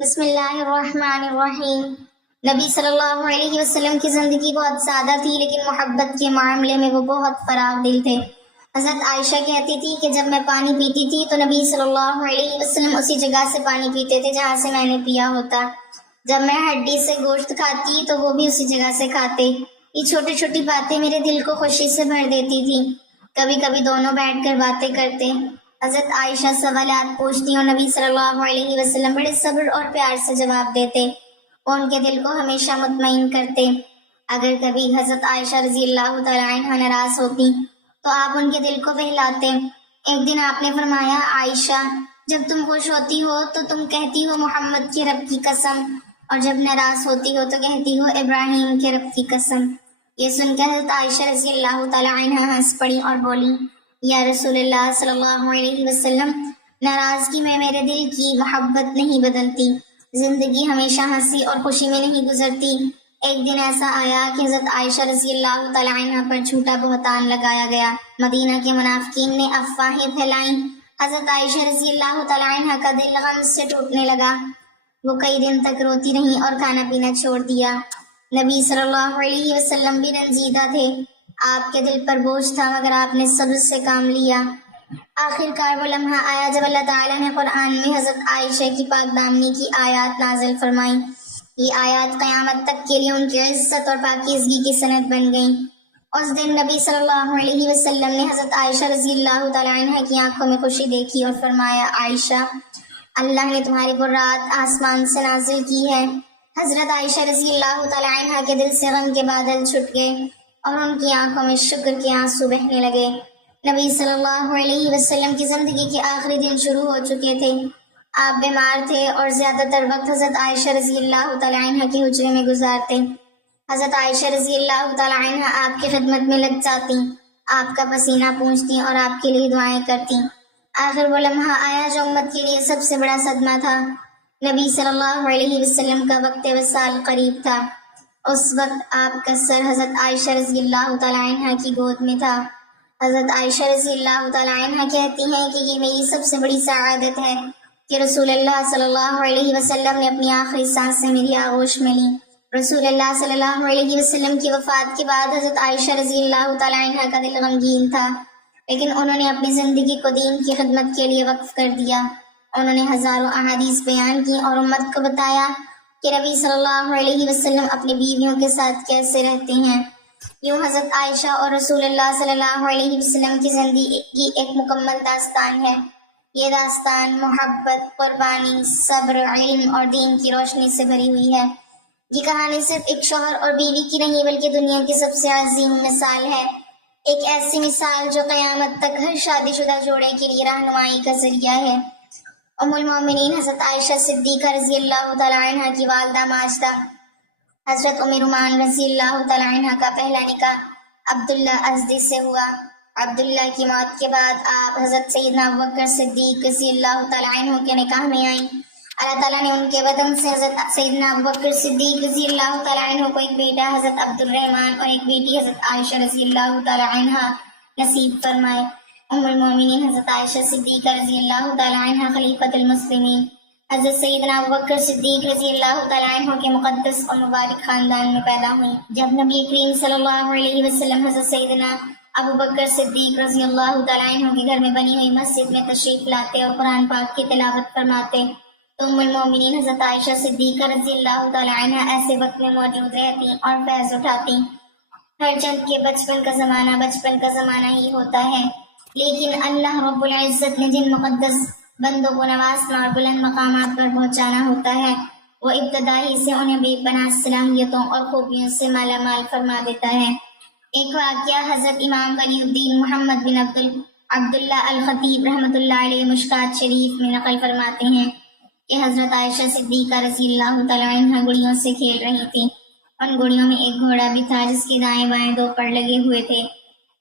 بسم اللہ الرحمن الرحیم۔ نبی صلی اللہ علیہ وسلم کی زندگی بہت سادہ تھی، لیکن محبت کے معاملے میں وہ بہت فراخ دل تھے۔ حضرت عائشہ کہتی تھی کہ جب میں پانی پیتی تھی تو نبی صلی اللہ علیہ وسلم اسی جگہ سے پانی پیتے تھے جہاں سے میں نے پیا ہوتا۔ جب میں ہڈی سے گوشت کھاتی تو وہ بھی اسی جگہ سے کھاتے۔ یہ چھوٹی چھوٹی باتیں میرے دل کو خوشی سے بھر دیتی تھی۔ کبھی کبھی دونوں بیٹھ کر باتیں کرتے۔ حضرت عائشہ سوالات پوچھتی اور نبی صلی اللہ علیہ وسلم بڑے صبر اور پیار سے جواب دیتے۔ وہ ان کے دل کو ہمیشہ مطمئن کرتے۔ اگر کبھی حضرت عائشہ رضی اللہ تعالیٰ عنہ ناراض ہوتی تو آپ ان کے دل کو بہلاتے۔ ایک دن آپ نے فرمایا، عائشہ جب تم خوش ہوتی ہو تو تم کہتی ہو محمد کے رب کی قسم، اور جب ناراض ہوتی ہو تو کہتی ہو ابراہیم کے رب کی قسم۔ یہ سن کر حضرت عائشہ رضی اللہ تعالیٰ عنہ ہنس پڑی اور بولی، یا رسول اللہ صلی اللہ علیہ وسلم، ناراضگی میں میرے دل کی محبت نہیں بدلتی، زندگی ہمیشہ ہنسی اور خوشی میں نہیں گزرتی۔ ایک دن ایسا آیا کہ حضرت عائشہ رضی اللہ تعالیٰ عنہ پر جھوٹا بہتان لگایا گیا۔ مدینہ کے منافقین نے افواہیں پھیلائیں۔ حضرت عائشہ رضی اللہ تعالیٰ عنہ کا دل غم سے ٹوٹنے لگا۔ وہ کئی دن تک روتی رہیں اور کھانا پینا چھوڑ دیا۔ نبی صلی اللہ علیہ وسلم بھی رنجیدہ تھے۔ آپ کے دل پر بوجھ تھا، مگر آپ نے صبر سے کام لیا۔ آخر کار وہ لمحہ آیا جب اللہ تعالیٰ نے قرآن میں حضرت عائشہ کی پاک دامنی کی آیات نازل فرمائیں۔ یہ آیات قیامت تک کے لیے ان کی عزت اور پاکیزگی کی سند بن گئیں۔ اس دن نبی صلی اللہ علیہ وسلم نے حضرت عائشہ رضی اللہ تعالیٰ عنہ کی آنکھوں میں خوشی دیکھی اور فرمایا، عائشہ اللہ نے تمہاری برات آسمان سے نازل کی ہے۔ حضرت عائشہ رضی اللہ تعالیٰ عنہ کے دل سے غم کے بادل چھٹ گئے اور ان کی آنکھوں میں شکر کے آنسو بہنے لگے۔ نبی صلی اللہ علیہ وسلم کی زندگی کے آخری دن شروع ہو چکے تھے۔ آپ بیمار تھے اور زیادہ تر وقت حضرت عائشہ رضی اللہ تعالیٰ عنہ کے حجرے میں گزارتے۔ حضرت عائشہ رضی اللہ تعالیٰ عنہ آپ کی خدمت میں لگ جاتی، آپ کا پسینہ پونچھتی اور آپ کے لیے دعائیں کرتی۔ آخر وہ لمحہ آیا جو امت کے لیے سب سے بڑا صدمہ تھا۔ نبی صلی اللہ علیہ وسلم کا وقت وصال قریب تھا۔ اس وقت آپ کا سر حضرت عائشہ رضی اللہ تعالیٰ عنہ کی گود میں تھا۔ حضرت عائشہ رضی اللہ تعالیٰ عنہ کہتی ہیں کہ یہ میری سب سے بڑی سعادت ہے کہ رسول اللہ صلی اللہ علیہ وسلم نے اپنی آخری سانسیں میری آغوش میں لی۔ رسول اللہ صلی اللہ علیہ وسلم کی وفات کے بعد حضرت عائشہ رضی اللہ تعالیٰ عنہ کا دل غمگین تھا، لیکن انہوں نے اپنی زندگی کو دین کی خدمت کے لیے وقف کر دیا۔ انہوں نے ہزاروں احادیث بیان کی اور امت کو بتایا کہ نبی صلی اللہ علیہ وسلم اپنی بیویوں کے ساتھ کیسے رہتے ہیں۔ یوں حضرت عائشہ اور رسول اللہ صلی اللہ علیہ وسلم کی زندگی ایک مکمل داستان ہے۔ یہ داستان محبت، قربانی، صبر، علم اور دین کی روشنی سے بھری ہوئی ہے۔ یہ کہانی صرف ایک شوہر اور بیوی کی نہیں بلکہ دنیا کی سب سے عظیم مثال ہے، ایک ایسی مثال جو قیامت تک ہر شادی شدہ جوڑے کے لیے رہنمائی کا ذریعہ ہے۔ ام المومنین حضرت عائشہ صدیقہ رضی اللہ تعالیٰ عنہ کی والدہ ماجدہ حضرت ام رومان رضی اللہ تعالیٰ عنہ کا پہلا نکاح عبداللہ ازدی سے ہوا۔ عبداللہ کی موت کے بعد آپ حضرت سیدنا ابوبکر صدیق رضی اللہ تعالیٰ عنہ کے نکاح میں آئیں۔ اللہ تعالیٰ نے ان کے بدن سے حضرت سیدنا ابوبکر صدیق رضی اللہ تعالیٰ عنہ کو ایک بیٹا حضرت عبد الرحمن اور ایک بیٹی حضرت عائشہ رضی اللہ تعالیٰ عنہ نصیب فرمائے۔ ام المومنین حضرت عائشہ صدیقہ رضی اللہ تعالیٰ عنہ خلیفۃ المسلمین حضرت سیدنا ابوبکر صدیق رضی اللہ تعالیٰ عنہ کے مقدس اور مبارک خاندان میں پیدا ہوئی۔ جب نبی کریم صلی اللہ علیہ وسلم حضرت سیدنا ابوبکر صدیق رضی اللہ تعالیٰ عنہ کے گھر میں بنی ہوئی مسجد میں تشریف لاتے اور قرآن پاک کی تلاوت فرماتے تو ام المومنین حضرت عائشہ صدیقہ رضی اللہ تعالیٰ عنہ ایسے وقت میں موجود رہتی اور فیض اٹھاتی۔ ہر چند کے بچپن کا زمانہ ہی ہوتا ہے، لیکن اللہ رب العزت نے جن مقدس بندوں کو نوازنا اور بلند مقامات پر پہنچانا ہوتا ہے، وہ ابتدائی سے انہیں بے پناہ صلاحیتوں اور خوبیوں سے مالا مال فرما دیتا ہے۔ ایک واقعہ حضرت امام ولی الدین محمد بن عبداللہ الخطیب رحمۃ اللہ علیہ مشکات شریف میں نقل فرماتے ہیں کہ حضرت عائشہ صدیقہ رضی اللہ تعالیٰ عنہ گڑیوں سے کھیل رہی تھیں۔ ان گڑیوں میں ایک گھوڑا بھی تھا جس کے دائیں بائیں دو پر لگے ہوئے تھے۔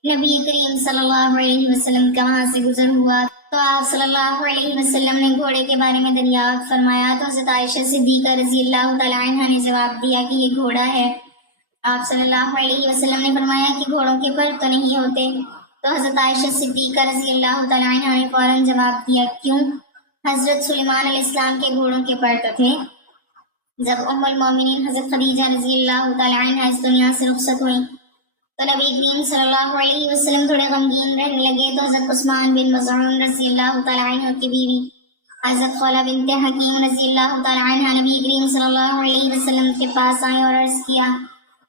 نبی کریم صلی اللہ علیہ وسلم کا وہاں سے گزر ہوا تو آپ صلی اللہ علیہ وسلم نے گھوڑے کے بارے میں دریافت فرمایا تو حضرت عائشہ صدیقہ رضی اللہ تعالیٰ عنہ نے جواب دیا کہ یہ گھوڑا ہے۔ آپ صلی اللہ علیہ وسلم نے فرمایا کہ گھوڑوں کے پر تو نہیں ہوتے؟ تو حضرت عائشہ صدیقہ رضی اللہ تعالیٰ عنہ نے فوراً جواب دیا، کیوں؟ حضرت سلیمان علیہ السلام کے گھوڑوں کے پر تو تھے۔ جب ام المومنین حضرت خدیجہ رضی اللہ تعالی عنہا اس دنیا سے رخصت ہوئی تو نبی کریم صلی اللہ علیہ وسلم تھوڑے غمگین رہنے لگے، تو حضرت عثمان بن مظعون رضی اللہ تعالی عنہ کی بیوی حضرت خولہ بنت حکیم رضی اللہ تعالی عنہ نبی کریم صلی اللہ علیہ وسلم کے پاس آئیں اور عرض کیا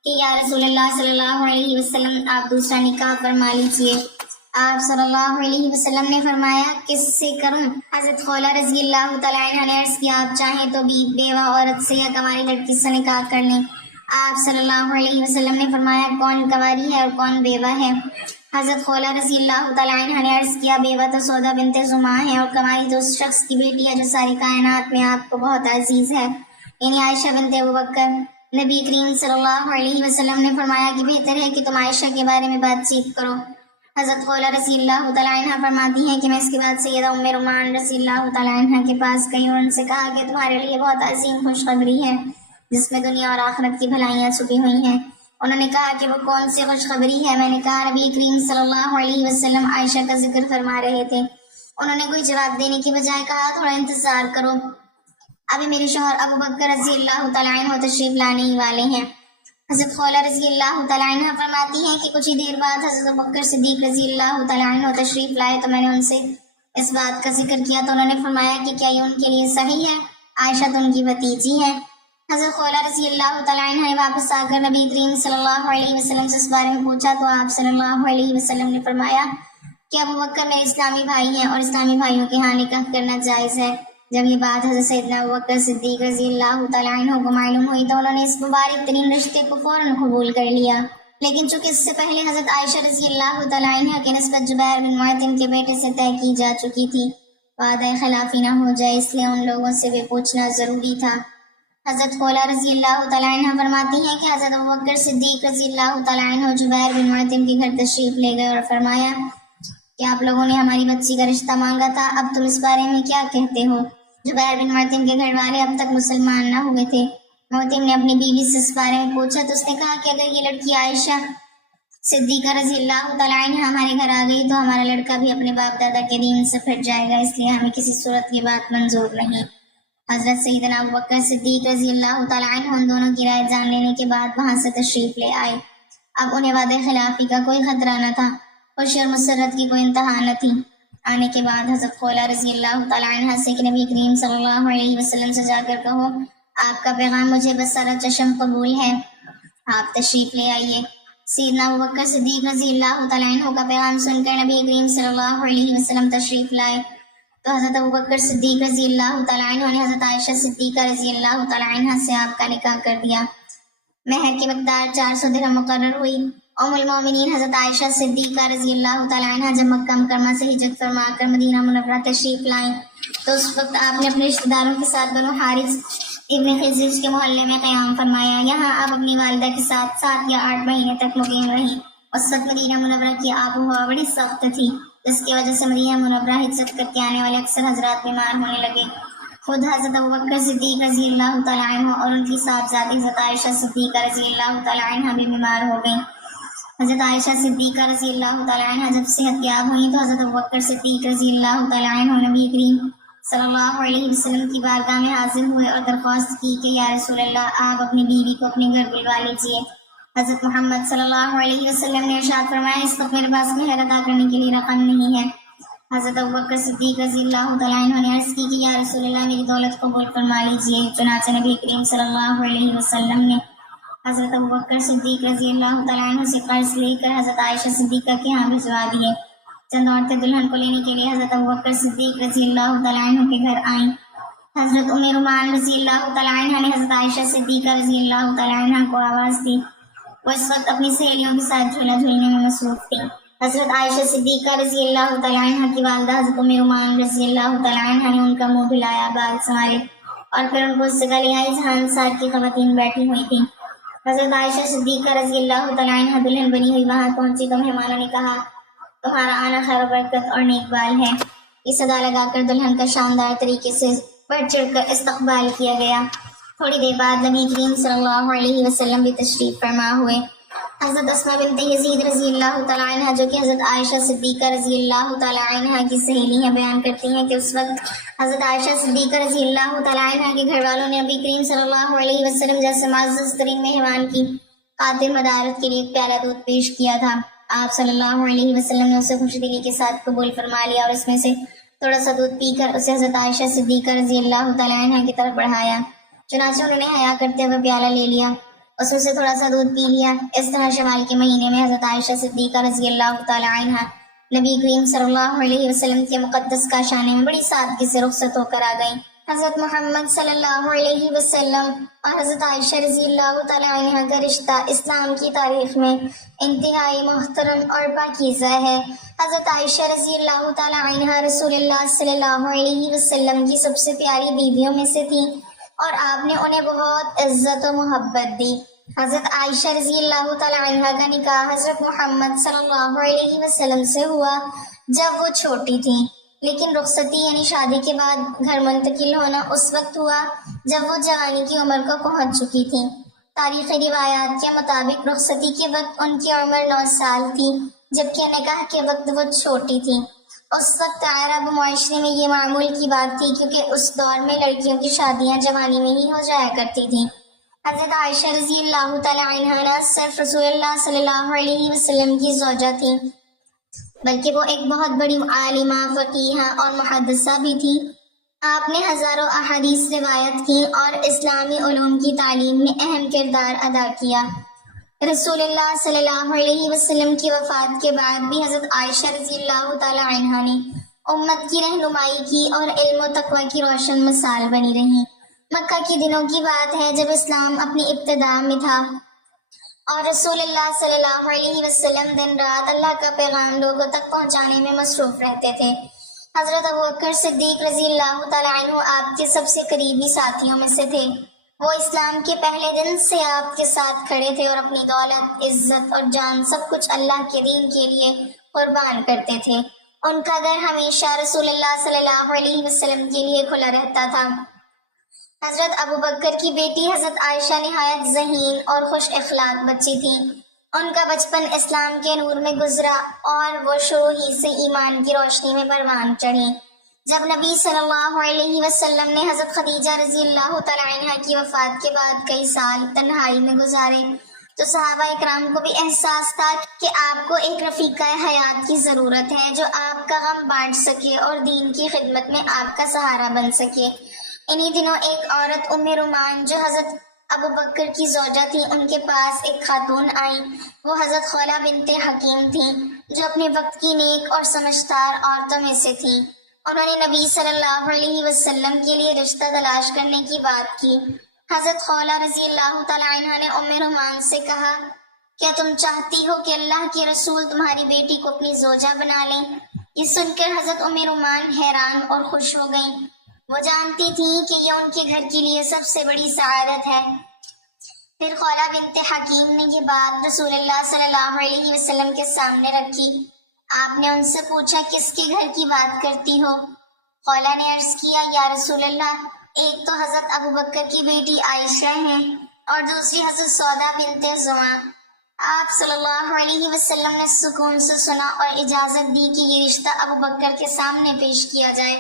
کہ یا رسول اللہ صلی اللہ علیہ وسلم آپ دوسرا نکاح فرما لیجیے۔ آپ صلی اللہ علیہ وسلم نے فرمایا کس سے کروں؟ حضرت خولہ رضی اللہ تعالی عنہ نے عرض کیا آپ چاہیں تو بیوہ عورت سے یا کنواری لڑکی سے نکاح کر لیں۔ آپ صلی اللہ علیہ وسلم نے فرمایا کون کنواری ہے اور کون بیوہ ہے؟ حضرت خولہ رضی اللہ تعالی عنہ نے عرض کیا بیوہ تو سودا بنت زماں ہے اور کنواری تو اس شخص کی بیٹی ہے جو ساری کائنات میں آپ کو بہت عزیز ہے، یعنی عائشہ بنت ابوبکر۔ نبی کریم صلی اللہ علیہ وسلم نے فرمایا کہ بہتر ہے کہ تم عائشہ کے بارے میں بات چیت کرو۔ حضرت خولہ رضی اللہ تعالی عنہ فرماتی ہیں کہ میں اس کے بعد سیدہ ام رومان رضی اللہ تعالی عنہ کے پاس گئی اور ان سے کہا کہ تمہارے لیے بہت عظیم خوشخبری ہے جس میں دنیا اور آخرت کی بھلائیاں چھپی ہوئی ہیں۔ انہوں نے کہا کہ وہ کون سی خوشخبری ہے؟ میں نے کہا نبی کریم صلی اللہ علیہ وسلم عائشہ کا ذکر فرما رہے تھے۔ انہوں نے کوئی جواب دینے کی بجائے کہا تھوڑا انتظار کرو، ابھی میرے شوہر ابو بکر رضی اللہ تعالی عنہ تشریف لانے ہی والے ہیں۔ حضرت خولہ رضی اللہ تعالی عنہ فرماتی ہیں کہ کچھ ہی دیر بعد حضرت ابو بکر صدیق رضی اللہ تعالی عنہ تشریف لائے تو میں نے ان سے اس بات کا ذکر کیا تو انہوں نے فرمایا کہ کیا یہ ان کے لیے صحیح ہے؟ عائشہ تو ان کی بھتیجی ہے۔ حضرت خولہ رضی اللہ تعالی عنہ نے واپس آ کر نبی کریم صلی اللہ علیہ وسلم سے اس بارے میں پوچھا تو آپ صلی اللہ علیہ وسلم نے فرمایا کہ ابو بکر میرے اسلامی بھائی ہیں اور اسلامی بھائیوں کے ہاں نکاح کرنا جائز ہے۔ جب یہ بات حضرت سیدنا ابو بکر صدیق رضی اللہ تعالی عنہ کو معلوم ہوئی تو انہوں نے اس مبارک ترین رشتے کو فوراً قبول کر لیا، لیکن چونکہ اس سے پہلے حضرت عائشہ رضی اللہ تعالی عنہ کے نسبت جبیر بن معطم کے بیٹے سے طے کی جا چکی تھی، وعدہ خلافی نہ ہو جائے اس لیے ان لوگوں سے بھی پوچھنا ضروری تھا۔ حضرت خولہ رضی اللہ تعالی عنہ فرماتی ہیں کہ حضرت ابو بکر صدیق رضی اللہ تعالی عنہ جبیر بن معطم کے گھر تشریف لے گئے اور فرمایا کہ آپ لوگوں نے ہماری بچی کا رشتہ مانگا تھا، اب تم اس بارے میں کیا کہتے ہو؟ جبیر بن معطم کے گھر والے اب تک مسلمان نہ ہوئے تھے۔ معطم نے اپنی بیوی سے اس بارے میں پوچھا تو اس نے کہا کہ اگر یہ لڑکی عائشہ صدیقہ رضی اللہ تعالی عنہ ہمارے گھر آ گئی تو ہمارا لڑکا بھی اپنے باپ دادا کے دین سے پھٹ جائے گا، اس لیے ہمیں کسی صورت کی بات منظور نہیں۔ حضرت سیدنا ابو بکر صدیق رضی اللہ تعالی عنہ ان دونوں کی رائے جان لینے کے بعد وہاں سے تشریف لے آئے۔ اب انہیں وعدہ خلافی کا کوئی خطرہ نہ تھا، خوشی اور مسرت کی کوئی انتہا نہ تھی۔ آنے کے بعد حضرت خولہ رضی اللہ تعالی عنہ سے کہ نبی کریم صلی اللہ علیہ وسلم سے جا کر کہو آپ کا پیغام مجھے بسارا چشم قبول ہے، آپ تشریف لے آئیے۔ سیدنا ابو بکر صدیق رضی اللہ تعالی عنہ کا پیغام سن کر نبی کریم صلی اللہ علیہ وسلم تشریف لائے تو حضرت ابو بکر صدیق رضی اللہ تعالی عنہ نے حضرت عائشہ صدیقہ رضی اللہ تعالی عنہ سے آپ کا نکاح کر دیا۔ مہر کی مقدار 400 درہم مقرر ہوئی۔ ام المومنین حضرت عائشہ صدیقہ رضی اللہ تعالی عنہ جب مکہ مکرمہ سے ہجرت فرما کر مدینہ منورہ تشریف لائیں تو اس وقت آپ نے اپنے رشتہ داروں کے ساتھ بنو حارث ابن خزرج کے محلے میں قیام فرمایا۔ یہاں آپ اپنی والدہ کے ساتھ 7 یا 8 مہینے تک مقیم رہیں۔ اس وقت مدینہ منورہ کی آب و ہوا بڑی سخت تھی، جس کی وجہ سے مدینہ منورہ ہجرت کر کے آنے والے اکثر حضرات بیمار ہونے لگے۔ خود حضرت ابو بکر صدیق رضی اللہ تعالی عنہ اور ان کی صاحبزادی حضرت عائشہ صدیقہ رضی اللہ تعالی عنہ بھی بیمار ہو گئیں۔ حضرت عائشہ صدیقہ رضی اللہ تعالی عنہ جب صحت یاب ہوئیں تو حضرت ابو بکر صدیق رضی اللہ تعالی عنہ نبی کریم صلی اللہ علیہ وسلم کی بارگاہ میں حاضر ہوئے اور درخواست کی کہ یا رسول اللہ آپ اپنی بیوی کو اپنے گھر بلوا لیجیے۔ حضرت محمد صلی اللہ علیہ وسلم نے ارشاد فرمایا اس وقت میرے پاس مہر ادا کرنے کے لیے رقم نہیں ہے۔ حضرت ابو بکر صدیق رضی اللہ تعالی عنہ نے عرض کی کہ یا رسول اللہ میری دولت قبول فرما لیجیے۔ چنانچہ نبی کریم صلی اللہ علیہ وسلم نے حضرت ابو بکر صدیق رضی اللہ تعالی عنہ سے قرض لے کر حضرت عائشہ صدیقہ کے ہاں بھجوا دیے۔ چند عورتیں دلہن کو لینے کے لیے حضرت ابو بکر صدیق رضی اللہ تعالی عنہ کے گھر آئیں۔ حضرت ام رومان رضی اللہ تعالی عنہ نے حضرت عائشہ صدیقہ رضی اللہ تعالی عنہ کو آواز دی، وہ اس وقت اپنی سہیلیوں کے ساتھ جھولا جھولنے میں مصروف تھی۔ حضرت عائشہ صدیقہ رضی اللہ تعالی عنہ کی والدہ حضرت ام رومان رضی اللہ تعالی عنہ نے ان کا منہ دھلایا، بال سنوارے اور پھر ان کو اس جگہ لے آئی جہاں انصار کی خواتین بیٹھی ہوئی تھیں۔ حضرت عائشہ صدیقہ رضی اللہ تعالی عنہ دلہن بنی ہوئی وہاں پہنچی تو مہمانوں نے کہا تمہارا آنا خیر و برکت اور نیک بال ہے۔ یہ صدا لگا کر دلہن کا شاندار طریقے سے بڑھ چڑھ کر استقبال کیا گیا۔ تھوڑی دیر بعد نبی کریم صلی اللہ علیہ وسلم بھی تشریف فرما ہوئے۔ حضرت اسماء بنت یزید رضی اللہ تعالیٰ عنہ جو کہ حضرت عائشہ صدیقہ رضی اللہ تعالیٰ عنہ کی سہیلی ہیں، بیان کرتی ہیں کہ اس وقت حضرت عائشہ صدیقہ رضی اللہ تعالیٰ عنہ کے گھر والوں نے نبی کریم صلی اللہ علیہ وسلم جیسے معزز ترین مہمان کی خاطر مدارت کے لیے ایک پیالہ دودھ پیش کیا تھا۔ آپ صلی اللہ علیہ وسلم نے اسے خوش دلی کے ساتھ قبول فرما لیا اور اس میں سے تھوڑا سا دودھ پی کر اسے حضرت عائشہ صدیقہ رضی اللہ تعالیٰ عنہ کی طرف بڑھایا۔ چنانچہ انہوں نے حیا کرتے ہوئے پیالہ لے لیا، اس میں سے تھوڑا سا دودھ پی لیا۔ اس طرح شوال کے مہینے میں حضرت عائشہ صدیقہ رضی اللہ تعالیٰ عنہ نبی کریم صلی اللہ علیہ وسلم کے مقدس کاشانے میں بڑی سادگی سے رخصت ہو کر آ گئیں۔ حضرت محمد صلی اللہ علیہ وسلم اور حضرت عائشہ رضی اللہ تعالیٰ عنہ کا رشتہ اسلام کی تاریخ میں انتہائی محترم اور پاکیزہ ہے۔ حضرت عائشہ رضی اللہ تعالیٰ عنہ رسول اللہ صلی اللہ علیہ وسلم کی سب سے پیاری بیویوں میں سے تھیں اور آپ نے انہیں بہت عزت و محبت دی۔ حضرت عائشہ رضی اللہ تعالیٰ عنہ کا نکاح حضرت محمد صلی اللہ علیہ وسلم سے ہوا جب وہ چھوٹی تھیں، لیکن رخصتی یعنی شادی کے بعد گھر منتقل ہونا اس وقت ہوا جب وہ جوانی کی عمر کو پہنچ چکی تھیں۔ تاریخی روایات کے مطابق رخصتی کے وقت ان کی عمر 9 سال تھی، جبکہ نکاح کے وقت وہ چھوٹی تھی۔ اس وقت عرب معاشرے میں یہ معمول کی بات تھی، کیونکہ اس دور میں لڑکیوں کی شادیاں جوانی میں ہی ہو جایا کرتی تھیں۔ حضرت عائشہ رضی اللہ تعالیٰ عنہ نہ صرف رسول اللہ صلی اللہ علیہ وسلم کی زوجہ تھیں، بلکہ وہ ایک بہت بڑی عالمہ، فقیہہ اور محدثہ بھی تھی۔ آپ نے ہزاروں احادیث روایت کی اور اسلامی علوم کی تعلیم میں اہم کردار ادا کیا۔ رسول اللہ صلی اللہ علیہ وسلم کی وفات کے بعد بھی حضرت عائشہ رضی اللہ تعالیٰ عنہ نے امت کی رہنمائی کی اور علم و تقوی کی روشن مثال بنی رہی۔ مکہ کے دنوں کی بات ہے جب اسلام اپنی ابتدا میں تھا اور رسول اللہ صلی اللہ علیہ وسلم دن رات اللہ کا پیغام لوگوں تک پہنچانے میں مصروف رہتے تھے۔ حضرت ابوبکر صدیق رضی اللہ تعالیٰ عنہ آپ کے سب سے قریبی ساتھیوں میں سے تھے۔ وہ اسلام کے پہلے دن سے آپ کے ساتھ کھڑے تھے اور اپنی دولت، عزت اور جان سب کچھ اللہ کے دین کے لیے قربان کرتے تھے۔ ان کا گھر ہمیشہ رسول اللہ صلی اللہ علیہ وسلم کے لیے کھلا رہتا تھا۔ حضرت ابوبکر کی بیٹی حضرت عائشہ نہایت ذہین اور خوش اخلاق بچی تھی۔ ان کا بچپن اسلام کے نور میں گزرا اور وہ شروع ہی سے ایمان کی روشنی میں پروان چڑھی۔ جب نبی صلی اللہ علیہ وسلم نے حضرت خدیجہ رضی اللہ تعالیٰ عنہ کی وفات کے بعد کئی سال تنہائی میں گزارے تو صحابہ اکرام کو بھی احساس تھا کہ آپ کو ایک رفیقہ حیات کی ضرورت ہے جو آپ کا غم بانٹ سکے اور دین کی خدمت میں آپ کا سہارا بن سکے۔ انہی دنوں ایک عورت ام رومان جو حضرت ابوبکر کی زوجہ تھی، ان کے پاس ایک خاتون آئی۔ وہ حضرت خولہ بنت حکیم تھیں جو اپنے وقت کی نیک اور سمجھدار عورتوں میں سے تھی۔ انہوں نے نبی صلی اللہ علیہ وسلم کے لیے رشتہ تلاش کرنے کی بات کی۔ حضرت خولہ رضی اللہ تعالیٰ عنہ نے ام رومان سے کہا، کیا تم چاہتی ہو کہ اللہ کے رسول تمہاری بیٹی کو اپنی زوجہ بنا لیں؟ یہ سن کر حضرت ام رومان حیران اور خوش ہو گئیں۔ وہ جانتی تھیں کہ یہ ان کے گھر کے لیے سب سے بڑی سعادت ہے۔ پھر خولہ بنت حکیم نے یہ بات رسول اللہ صلی اللہ علیہ وسلم کے سامنے رکھی۔ آپ نے ان سے پوچھا، کس کے گھر کی بات کرتی ہو؟ خولہ نے عرض کیا، یا رسول اللہ، ایک تو حضرت ابوبکر کی بیٹی عائشہ ہیں اور دوسری حضرت سودا بنت زمعہ۔ آپ صلی اللہ علیہ وسلم نے سکون سے سنا اور اجازت دی کہ یہ رشتہ ابوبکر کے سامنے پیش کیا جائے۔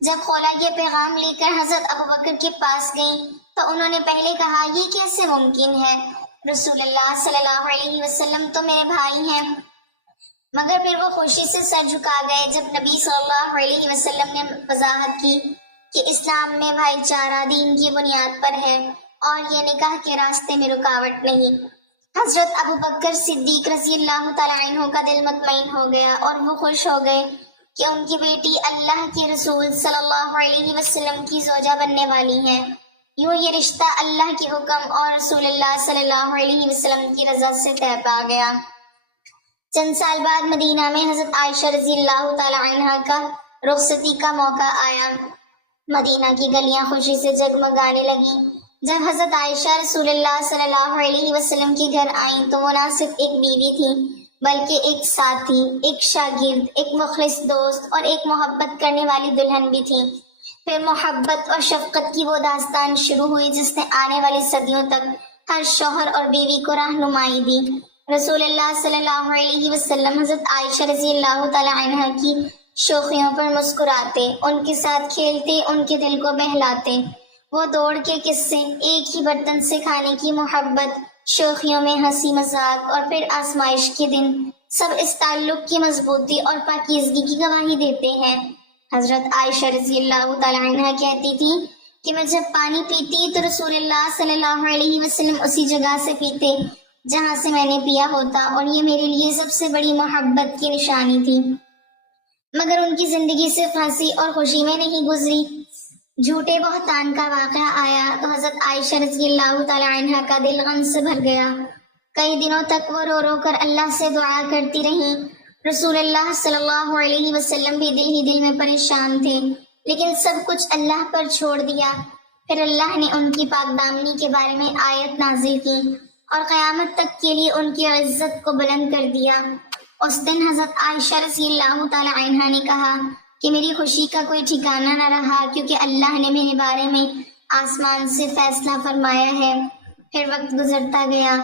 جب خولہ یہ پیغام لے کر حضرت ابوبکر کے پاس گئیں تو انہوں نے پہلے کہا، یہ کیسے ممکن ہے؟ رسول اللہ صلی اللہ علیہ وسلم تو میرے بھائی ہیں۔ مگر پھر وہ خوشی سے سر جھکا گئے جب نبی صلی اللہ علیہ وسلم نے وضاحت کی کہ اسلام میں بھائی چارہ دین کی بنیاد پر ہے اور یہ نکاح کے راستے میں رکاوٹ نہیں۔ حضرت ابوبکر صدیق رضی اللہ تعالیٰ عنہ کا دل مطمئن ہو گیا اور وہ خوش ہو گئے کہ ان کی بیٹی اللہ کے رسول صلی اللہ علیہ وسلم کی زوجہ بننے والی ہیں۔ یوں یہ رشتہ اللہ کے حکم اور رسول اللہ صلی اللہ علیہ وسلم کی رضا سے طے پا گیا۔ چند سال بعد مدینہ میں حضرت عائشہ رضی اللہ تعالیٰ عنہ کا رخصتی کا موقع آیا۔ مدینہ کی گلیاں خوشی سے جگمگانے لگیں۔ جب حضرت عائشہ رسول اللہ صلی اللہ علیہ وسلم کے گھر آئیں تو وہ نہ صرف ایک بیوی تھی بلکہ ایک ساتھی، ایک شاگرد، ایک مخلص دوست اور ایک محبت کرنے والی دلہن بھی تھی۔ پھر محبت اور شفقت کی وہ داستان شروع ہوئی جس نے آنے والی صدیوں تک ہر شوہر اور بیوی کو رہنمائی دی۔ رسول اللہ صلی اللہ علیہ وسلم حضرت عائشہ رضی اللہ تعالی عنہ کی شوخیوں پر مسکراتے، ان کے ساتھ کھیلتے، ان کے دل کو بہلاتے۔ وہ دوڑ کے قصے، ایک ہی برتن سے کھانے کی محبت، شوخیوں میں ہنسی مذاق اور پھر آزمائش کے دن، سب اس تعلق کی مضبوطی اور پاکیزگی کی گواہی دیتے ہیں۔ حضرت عائشہ رضی اللہ تعالی عنہ کہتی تھی کہ میں جب پانی پیتی تو رسول اللہ صلی اللہ علیہ وسلم اسی جگہ سے پیتے جہاں سے میں نے پیا ہوتا، اور یہ میرے لیے سب سے بڑی محبت کی نشانی تھی۔ مگر ان کی زندگی صرف ہنسی اور خوشی میں نہیں گزری۔ جھوٹے بہتان کا واقعہ آیا تو حضرت عائشہ رضی اللہ تعالی عنہ کا دل غم سے بھر گیا۔ کئی دنوں تک وہ رو رو کر اللہ سے دعا کرتی رہیں۔ رسول اللہ صلی اللہ علیہ وسلم بھی دل ہی دل میں پریشان تھے، لیکن سب کچھ اللہ پر چھوڑ دیا۔ پھر اللہ نے ان کی پاک دامنی کے بارے میں آیت نازل کی اور قیامت تک کے لیے ان کی عزت کو بلند کر دیا۔ اس دن حضرت عائشہ رضی اللہ تعالی عنہ نے کہا کہ میری خوشی کا کوئی ٹھکانہ نہ رہا، کیونکہ اللہ نے میرے بارے میں آسمان سے فیصلہ فرمایا ہے۔ پھر وقت گزرتا گیا،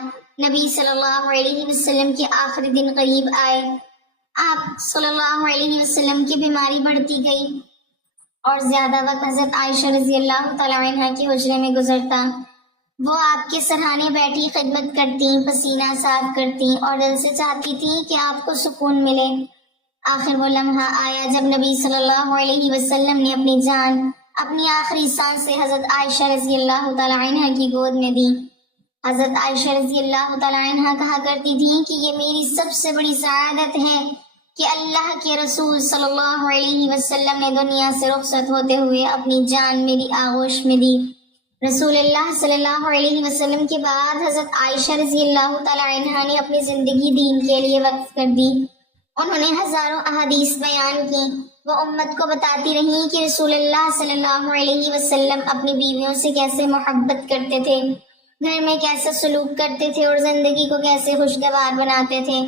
نبی صلی اللہ علیہ وسلم کے آخری دن قریب آئے۔ آپ صلی اللہ علیہ وسلم کی بیماری بڑھتی گئی اور زیادہ وقت حضرت عائشہ رضی اللہ تعالی عنہ کے حجرے میں گزرتا۔ وہ آپ کے سرہانے بیٹھی خدمت کرتی، پسینہ صاف کرتی اور دل سے چاہتی تھی کہ آپ کو سکون ملے۔ آخر وہ لمحہ آیا جب نبی صلی اللہ علیہ وسلم نے اپنی جان اپنی آخری سانسیں حضرت عائشہ رضی اللہ تعالی عنہ کی گود میں دی۔ حضرت عائشہ رضی اللہ تعالی عنہ کہا کرتی تھی کہ یہ میری سب سے بڑی سعادت ہے کہ اللہ کے رسول صلی اللہ علیہ وسلم نے دنیا سے رخصت ہوتے ہوئے اپنی جان میری آغوش میں دی۔ رسول اللہ صلی اللہ علیہ وسلم کے بعد حضرت عائشہ رضی اللہ تعالی عنہ نے اپنی زندگی دین کے لیے وقف کر دی۔ انہوں نے ہزاروں احادیث بیان کی۔ وہ امت کو بتاتی رہیں کہ رسول اللہ صلی اللہ علیہ وسلم اپنی بیویوں سے کیسے محبت کرتے تھے، گھر میں کیسے سلوک کرتے تھے اور زندگی کو کیسے خوشگوار بناتے تھے۔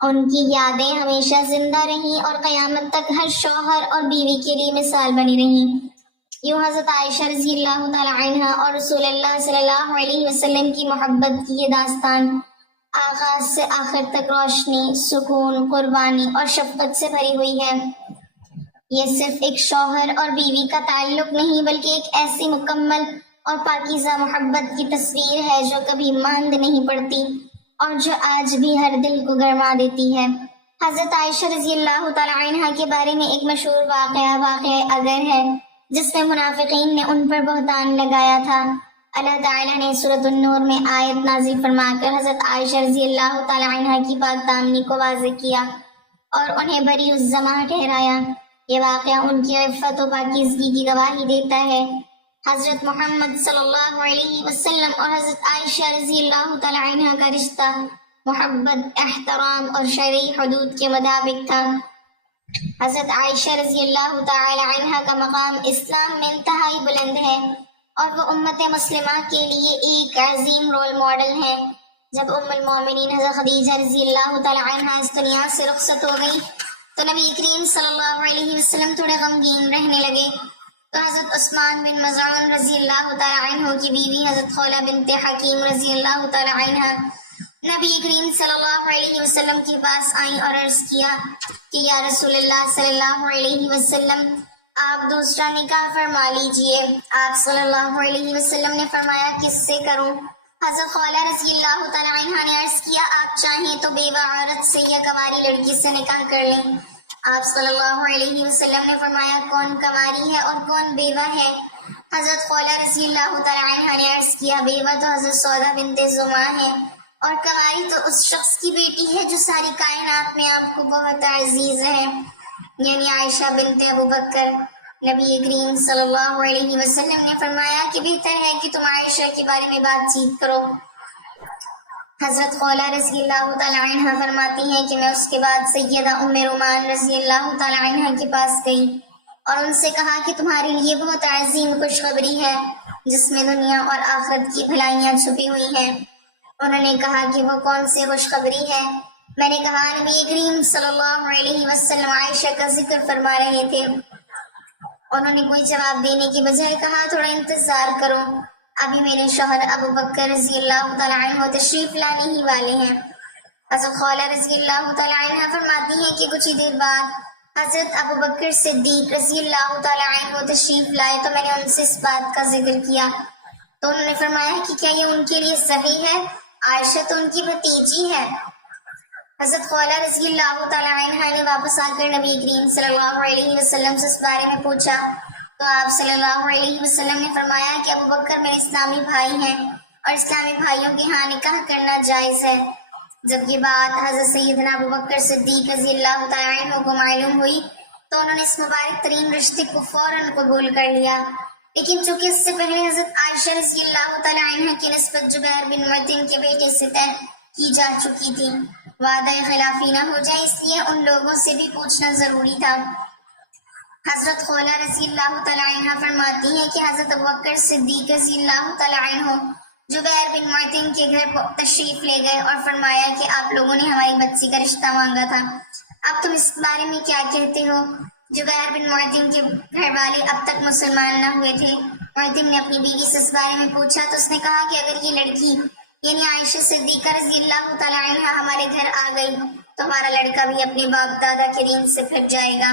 ان کی یادیں ہمیشہ زندہ رہیں اور قیامت تک ہر شوہر اور بیوی کے لیے مثال بنی رہیں۔ یوں حضرت عائشہ رضی اللہ تعالی عنہ اور رسول اللہ صلی اللہ علیہ وسلم کی محبت کی یہ داستان آغاز سے آخر تک روشنی، سکون، قربانی اور شفقت سے بھری ہوئی ہے۔ یہ صرف ایک شوہر اور بیوی کا تعلق نہیں، بلکہ ایک ایسی مکمل اور پاکیزہ محبت کی تصویر ہے جو کبھی ماند نہیں پڑتی اور جو آج بھی ہر دل کو گرما دیتی ہے۔ حضرت عائشہ رضی اللہ تعالی عنہ کے بارے میں ایک مشہور واقعہ اگر ہے جس میں منافقین نے ان پر بہتان لگایا تھا۔ اللہ تعالیٰ نے سورۃ النور میں آیت نازل فرما کر حضرت عائشہ رضی اللہ تعالی عنہ کی پاک دامنی کو واضح کیا اور انہیں بری الزماں ٹھہرایا۔ یہ واقعہ ان کی عفت و پاکیزگی کی گواہی دیتا ہے۔ حضرت محمد صلی اللہ علیہ وسلم اور حضرت عائشہ رضی اللہ تعالی عنہ کا رشتہ محبت، احترام اور شرعی حدود کے مطابق تھا۔ حضرت عائشہ رضی اللہ تعالی عنہ کا مقام اسلام میں انتہائی بلند ہے اور وہ امت مسلمہ کے لیے ایک عظیم رول ماڈل ہے۔ جب ام المومنین حضرت خدیجہ رضی اللہ تعالی عنہ اس دنیا سے رخصت ہو گئی تو نبی کریم صلی اللہ علیہ وسلم تھوڑے غمگین رہنے لگے۔ تو حضرت عثمان بن مظعون رضی اللہ تعالی عنہ کی بیوی حضرت خولہ بنت حکیم رضی اللہ تعالی عنہ نبی کریم صلی اللہ علیہ وسلم کے پاس آئیں اور عرض کیا کہ یا رسول اللہ صلی اللہ علیہ وسلم، آپ دوسرا نکاح فرما لیجئے۔ آپ صلی اللہ علیہ وسلم نے فرمایا کس سے کروں؟ حضرت خولہ رضی اللہ تعالی عنہ نے عرض کیا آپ چاہیں تو بیوہ عورت سے یا کنواری لڑکی سے نکاح کر لیں۔ آپ صلی اللہ علیہ وسلم نے فرمایا کون کنواری ہے اور کون بیوہ ہے؟ حضرت خولہ رضی اللہ تعالی عنہ نے عرض کیا بیوہ تو حضرت سودہ بنت زمعہ ہے اور کنواری تو اس شخص کی بیٹی ہے جو ساری کائنات میں آپ کو بہت عزیز ہے، یعنی عائشہ بنت ابو بکر۔ نبی کریم صلی اللہ علیہ وسلم نے فرمایا کہ بہتر ہے کہ تم عائشہ کے بارے میں بات چیت کرو۔ حضرت خولہ رضی اللہ تعالی عنہ فرماتی ہیں کہ میں اس کے بعد سیدہ ام رومان رضی اللہ تعالی عنہ کے پاس گئی اور ان سے کہا کہ تمہارے لیے بہت عظیم خوشخبری ہے جس میں دنیا اور آخرت کی بھلائیاں چھپی ہوئی ہیں۔ انہوں نے کہا کہ وہ کون سی خوشخبری ہے؟ میں نے کہا نبی کریم صلی اللہ علیہ وسلم عائشہ کا ذکر فرما رہے تھے۔ انہوں نے کوئی جواب دینے کی بجائے کہا تھوڑا انتظار کرو، ابھی میرے شوہر ابو بکر رضی اللہ تعالی عنہ تشریف لانے ہی والے ہیں۔ حضرت خولہ رضی اللہ تعالیٰ عنہ فرماتی ہیں کہ کچھ ہی دیر بعد حضرت ابو بکر صدیق رضی اللہ تعالیٰ عنہ تشریف لائے تو میں نے ان سے اس بات کا ذکر کیا تو انہوں نے فرمایا کہ کیا یہ ان کے لیے صحیح ہے؟ عائشہ تو ان کی بھتیجی ہے۔ حضرت خولہ رضی اللہ تعالیٰ عنہ نے واپس آ کر نبی کریم صلی اللہ علیہ وسلم سے اس بارے میں پوچھا تو آپ صلی اللہ علیہ وسلم نے فرمایا کہ ابو بکر میرے اسلامی بھائی ہیں اور اسلامی بھائیوں کے ہاں نکاح کرنا جائز ہے۔ جب یہ بات حضرت سیدنا ابو بکر صدیق رضی اللہ تعالیٰ عنہ کو معلوم ہوئی تو انہوں نے اس مبارک ترین رشتے کو فوراً قبول کر لیا، لیکن چونکہ اس سے پہلے حضرت عائشہ رضی اللہ تعالیٰ عنہ کی نسبت جبیر بن مطعم کے بیٹے سے طے کی جا چکی تھی، وعدہ خلافی نہ ہو جائے اس لیے ان لوگوں سے بھی پوچھنا ضروری تھا۔ حضرت خولہ رضی اللہ تعالیٰ عنہ فرماتی ہیں کہ حضرت ابوبکر صدیق رضی اللہ تعالیٰ عنہ جبیر بن مطعم کے گھر تشریف لے گئے اور فرمایا کہ آپ لوگوں نے ہماری بچی کا رشتہ مانگا تھا، اب تم اس بارے میں کیا کہتے ہو؟ جبیر بن مطعم کے گھر والے اب تک مسلمان نہ ہوئے تھے۔ مطعم نے اپنی بیوی سے اس بارے میں پوچھا تو اس نے کہا کہ اگر یہ لڑکی یعنی عائشہ صدیقہ رضی اللہ تعالیٰ عنہ ہمارے گھر آ گئی تو ہمارا لڑکا بھی اپنے باپ دادا کے دین سے پھر جائے گا،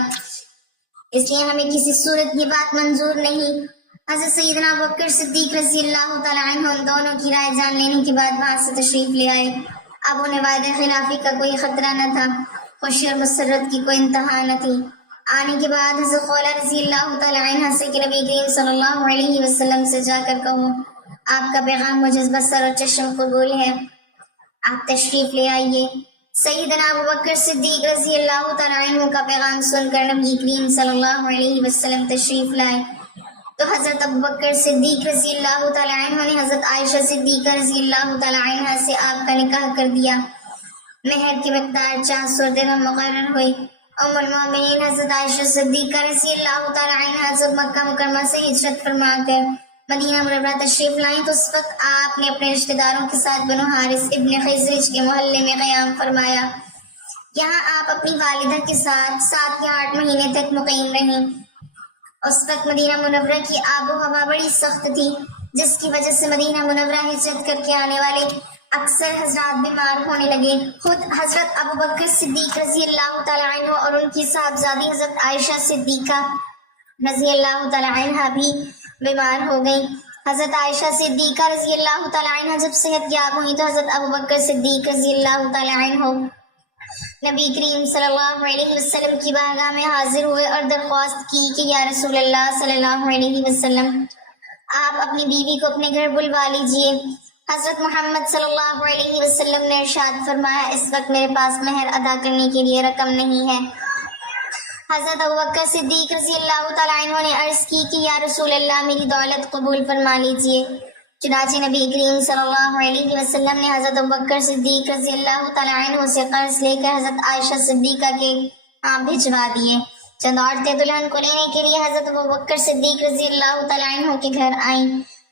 اس لیے ہمیں کسی صورت یہ بات منظور نہیں۔ حضرت سیدنا ابوبکر صدیق رضی اللہ تعالیٰ عنہ ان دونوں کی رائے جان لینے کے بعد وہاں سے تشریف لے آئے۔ اب انہیں وعدہ خلافی کا کوئی خطرہ نہ تھا، خوشی اور مسرت کی کوئی انتہا نہ تھی۔ آنے کے بعد حضرت خولہ رضی اللہ تعالیٰ عنہ سے کہ نبی کریم صلی اللہ علیہ وسلم سے جا کر کہو آپ کا پیغام مجھے بصر اور چشم قبول ہے، آپ تشریف لے آئیے۔ سیدنا ابوبکر صدیق رضی اللہ تعالیٰ عنہ کا پیغام سن کر نبی کریم صلی اللہ علیہ وسلم تشریف لائے تو حضرت ابوبکر صدیق رضی اللہ تعالیٰ عنہ نے حضرت عائشہ صدیقہ رضی اللہ تعالیٰ عنہ سے آپ کا نکاح کر دیا۔ مہر کی مقدار 400 درہم مقرر ہوئی۔ ام المومنین حضرت عائشہ صدیقہ رضی اللہ تعالیٰ عنہ جب مکہ مکرمہ سے ہجرت فرما کر مدینہ منورہ تشریف لائیں تو اس وقت آپ نے اپنے رشتہ داروں کے ساتھ بنو حارث ابن خزرج کے محلے میں قیام فرمایا۔ یہاں آپ اپنی والدہ کے ساتھ 7 یا 8 مہینے تک مقیم رہیں۔ اس وقت مدینہ منورہ کی آب و ہوا بڑی سخت تھی، جس کی وجہ سے مدینہ منورہ ہجرت کر کے آنے والے اکثر حضرات بیمار ہونے لگے۔ خود حضرت ابوبکر صدیق رضی اللہ تعالیٰ عنہ اور ان کی صاحبزادی حضرت عائشہ صدیقہ رضی اللہ تعالیٰ عنہ بھی بیمار ہو گئی۔ حضرت عائشہ صدیقہ رضی اللہ تعالیٰ عنہ جب صحت یاب ہوئی تو حضرت ابوبکر صدیق رضی اللہ تعالیٰ عنہ نبی کریم صلی اللہ علیہ وسلم کی بارگاہ میں حاضر ہوئے اور درخواست کی کہ یا رسول اللہ صلی اللہ علیہ وسلم آپ اپنی بیوی کو اپنے گھر بلوا لیجئے۔ حضرت محمد صلی اللہ علیہ وسلم نے ارشاد فرمایا اس وقت میرے پاس مہر ادا کرنے کے لیے رقم نہیں ہے۔ حضرت ابوبکر صدیق رضی اللہ تعالیٰ عنہ نے عرض کی کہ یا رسول اللہ میری دولت قبول فرما لیجئے۔ چنانچہ نبی کریم صلی اللہ علیہ وسلم نے حضرت ابوبکر صدیق رضی اللہ تعالیٰ عنہ سے قرض لے کر حضرت عائشہ صدیقہ کے ہاں بھجوا دیے۔ چند عورتیں دلہن کو لینے کے لیے حضرت ابوبکر صدیق رضی اللہ تعالیٰ عنہ کے گھر آئیں۔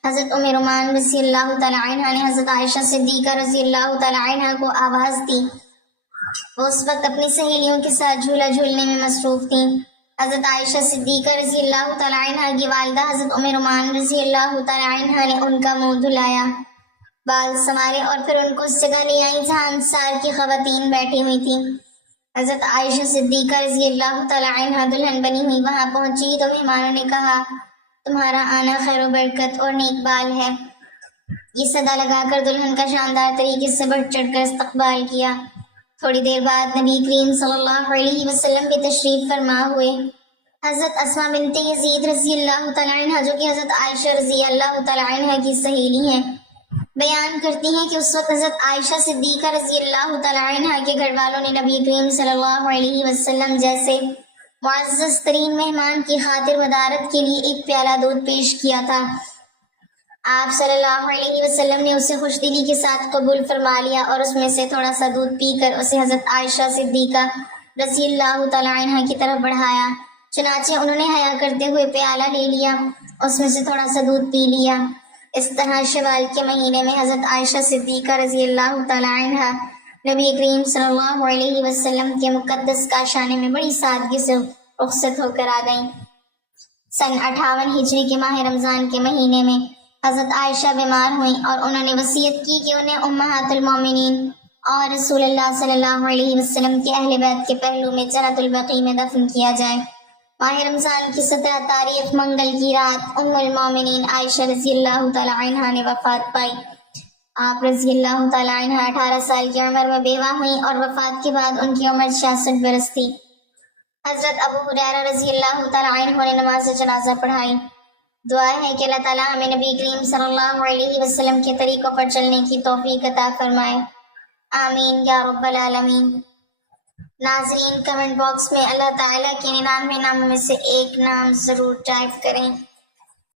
حضرت ام رومان رضی اللہ تعالیٰ عنہ نے حضرت عائشہ صدیقہ رضی اللہ تعالیٰ عنہ کو آواز دی، وہ اس وقت اپنی سہیلیوں کے ساتھ جھولا جھولنے میں مصروف تھیں۔ حضرت عائشہ صدیقہ رضی اللہ تعالیٰ عنہ کی والدہ حضرت ام رومان رضی اللہ تعالیٰ عنہ نے ان کا منہ دھلایا، بال سنوارے اور پھر ان کو اس جگہ لے آئیں جہاں انصار کی خواتین بیٹھی ہوئی تھیں۔ حضرت عائشہ صدیقہ رضی اللہ تعالیٰ عنہ دلہن بنی ہوئی وہاں پہنچی تو مہمانوں نے کہا تمہارا آنا خیر و برکت اور نیک بال ہے۔ یہ صدا لگا کر دلہن کا شاندار طریقے سے بڑھ چڑھ کر استقبال کیا۔ تھوڑی دیر بعد نبی کریم صلی اللہ علیہ وسلم بھی تشریف فرما ہوئے۔ حضرت اسماء بنت یزید رضی اللہ تعالیٰ عنہ جو کہ حضرت عائشہ رضی اللہ تعالیٰ عنہ کی سہیلی ہیں بیان کرتی ہیں کہ اس وقت حضرت عائشہ صدیقہ رضی اللہ تعالیٰ عنہ کے گھر والوں نے نبی کریم صلی اللہ علیہ وسلم جیسے معزز ترین مہمان کی خاطر مدارت کے لیے ایک پیالہ دودھ پیش کیا تھا۔ آپ صلی اللہ علیہ وسلم نے اسے خوش دلی کے ساتھ قبول فرما لیا اور اس میں سے تھوڑا سا دودھ پی کر اسے حضرت عائشہ صدیقہ رضی اللہ تعالیٰ عنہ کی طرف بڑھایا۔ چنانچہ انہوں نے حیا کرتے ہوئے پیالہ لے لیا، اس میں سے تھوڑا سا دودھ پی لیا۔ اس طرح شوال کے مہینے میں حضرت عائشہ صدیقہ رضی اللہ تعالیٰ عنہ نبی کریم صلی اللہ علیہ وسلم کے مقدس کاشانے میں بڑی سادگی سے رخصت ہو کر آ گئیں۔ سن 58 ہجری کے ماہ رمضان کے مہینے میں حضرت عائشہ بیمار ہوئیں اور انہوں نے وصیت کی کہ انہیں امہات المومنین اور رسول اللہ صلی اللہ علیہ وسلم کے اہل بیت کے پہلو میں جنت البقیع میں دفن کیا جائے۔ ماہ رمضان کی 17 تاریخ منگل کی رات ام المومنین عائشہ رضی اللہ تعالی عنہا نے وفات پائی۔ آپ رضی اللہ تعالی عنہ 18 سال کی عمر میں بیوہ ہوئیں اور وفات کے بعد ان کی عمر 66 برس تھی۔ حضرت ابو ہریرہ رضی اللہ تعالی عنہ نے نماز جنازہ پڑھائی۔ دعا ہے کہ اللہ تعالیٰ ہمیں نبی کریم صلی اللہ علیہ وسلم کے طریقوں پر چلنے کی توفیق عطا فرمائے، آمین یا رب العالمین۔ ناظرین، کمنٹ باکس میں اللہ تعالیٰ کے 99 ناموں میں سے ایک نام ضرور ٹائپ کریں۔